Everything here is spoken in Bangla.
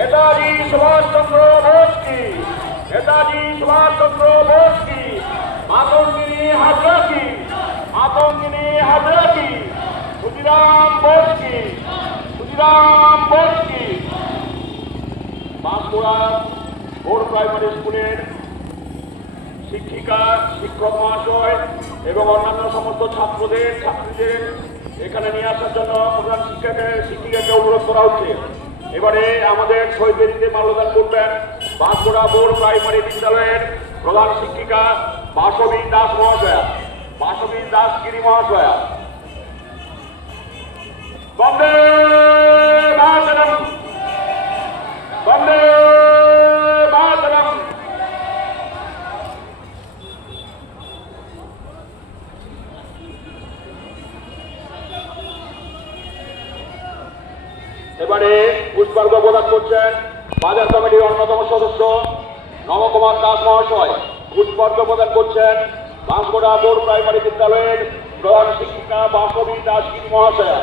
नेताजी सुभाष चंद्र बोस की, नेताजी सुभाष चंद्र बोस की, मातंगिनी हाजरा की, मातंगिनी हाजरा की, खुदीराम बोस की, खुदीराम बोस की। बांसपुरा बोर्ड प्राइमारी स्कूलेर शिक्षिका शिक्षक महाशय এবং অন্যান্য সমস্ত ছাত্রদের ছাত্রীদের এখানে নিয়ে আসার জন্য প্রধান শিক্ষিকাকে অনুরোধ করা হচ্ছে। এবারে আমাদের শহীদ বেদিতে মাল্যদান করবেন বাঁশগোড়া বোর্ড প্রাইমারি বিদ্যালয়ের প্রধান শিক্ষিকা বাসবী দাস মহাশয়া, বাসবী দাস গিরি মহাশয়া। বন্দে মাতরম, বন্দে মাতরম। এবারে পুষ্পার্ঘ্য প্রদান করছেন বাজার কমিটির অন্যতম সদস্য নবকুমার দাস মহাশয়। পুষ্পার্ঘ্য প্রদান করছেন বাঁশগোড়া বোর্ড প্রাইমারি বিদ্যালয়ের প্রধান শিক্ষিকা বাসবী দাস গিরি মহাশয়া।